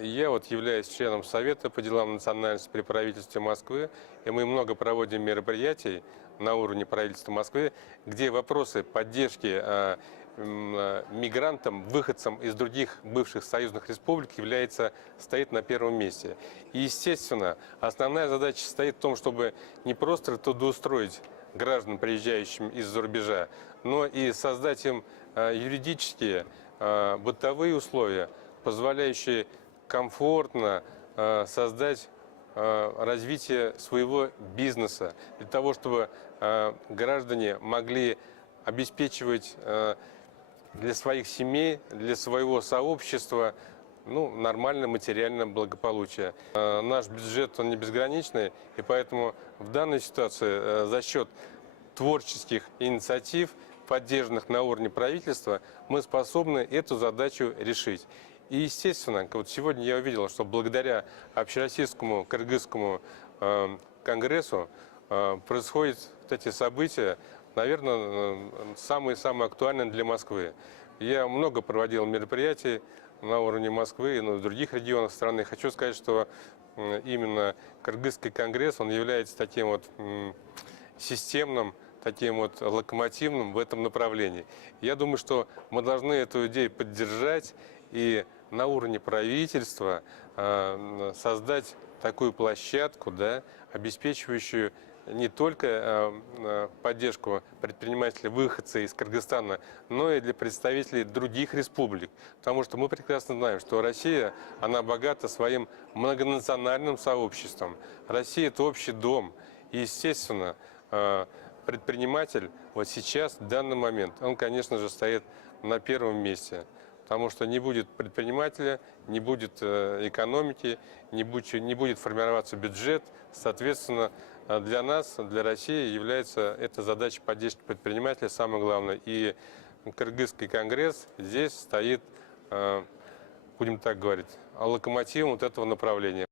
Я вот являюсь членом Совета по делам национальности при правительстве Москвы, и мы много проводим мероприятий на уровне правительства Москвы, где вопросы поддержки мигрантам, выходцам из других бывших союзных республик стоит на первом месте. И, естественно, основная задача стоит в том, чтобы не просто трудоустроить граждан, приезжающим из-за рубежа, но и создать им юридические, бытовые условия, позволяющие комфортно создать развитие своего бизнеса, для того, чтобы граждане могли обеспечивать для своих семей, для своего сообщества нормальное материальное благополучие. Наш бюджет, он не безграничный, и поэтому в данной ситуации за счет творческих инициатив, поддержанных на уровне правительства, мы способны эту задачу решить. И, естественно, вот сегодня я увидел, что благодаря Общероссийскому кыргызскому конгрессу происходят вот эти события, наверное, самые-самые актуальные для Москвы. Я много проводил мероприятий на уровне Москвы и в других регионах страны. Хочу сказать, что именно Кыргызский конгресс, он является таким вот системным, таким вот локомотивным в этом направлении. Я думаю, что мы должны эту идею поддержать и на уровне правительства создать такую площадку, да, обеспечивающую не только поддержку предпринимателей выходца из Кыргызстана, но и для представителей других республик. Потому что мы прекрасно знаем, что Россия, она богата своим многонациональным сообществом. Россия – это общий дом. И, естественно, предприниматель вот сейчас, в данный момент, он, конечно же, стоит на первом месте. Потому что не будет предпринимателя, не будет экономики, не будет формироваться бюджет. Соответственно, для нас, для России является эта задача поддержки предпринимателя самое главное. И Кыргызский конгресс здесь стоит, будем так говорить, локомотивом вот этого направления.